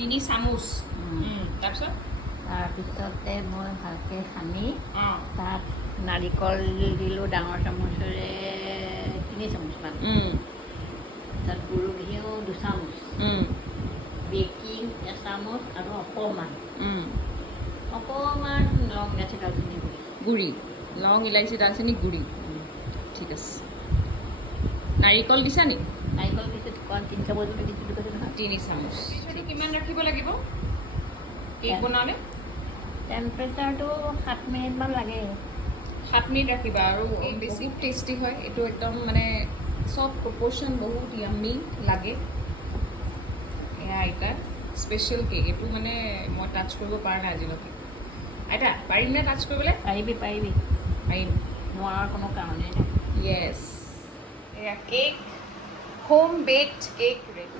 তিনি চামুচ তাৰপিছত তাৰপিছতে মই ভালকৈ সানি অঁ তাত নাৰিকল দিলোঁ ডাঙৰ চামুচেৰে 3 চামুচমান, তাত গুৰু ঘিউ 2 চামুচ, বেকিং 1 চামুচ আৰু অকণমান লং ইলাচি দালচেনি গুড়ি লং ইলাইচি দালচেনি গুড়ি ঠিক আছে নাৰিকল দিছা নি নাৰিকল দিছোঁ 3 চামুচ বুলি দিছিলোঁ কৈছে নহয়। 3 চামুচ সেইটো কিমান ৰাখিব লাগিব কেক বনালে টেম্পাৰেচাৰটো 7 মিনিটমান লাগে। 7 মিনিট ৰাখিবা আৰু বেছি টেষ্টি হয় এইটো একদম মানে চব প্ৰপৰ্শ্যন বহুত য়াম্মি লাগে এয়া আইতাৰ স্পেচিয়েল কেক এইটো মানে মই টাচ কৰিব পৰা নাই আজিলৈকে আইতা পাৰিম নে টাচ কৰিবলৈ পাৰিবি পাৰিম নোৱাৰাৰ কোনো কাৰণেই নাই। য়েছ এয়া cake home baked cake ready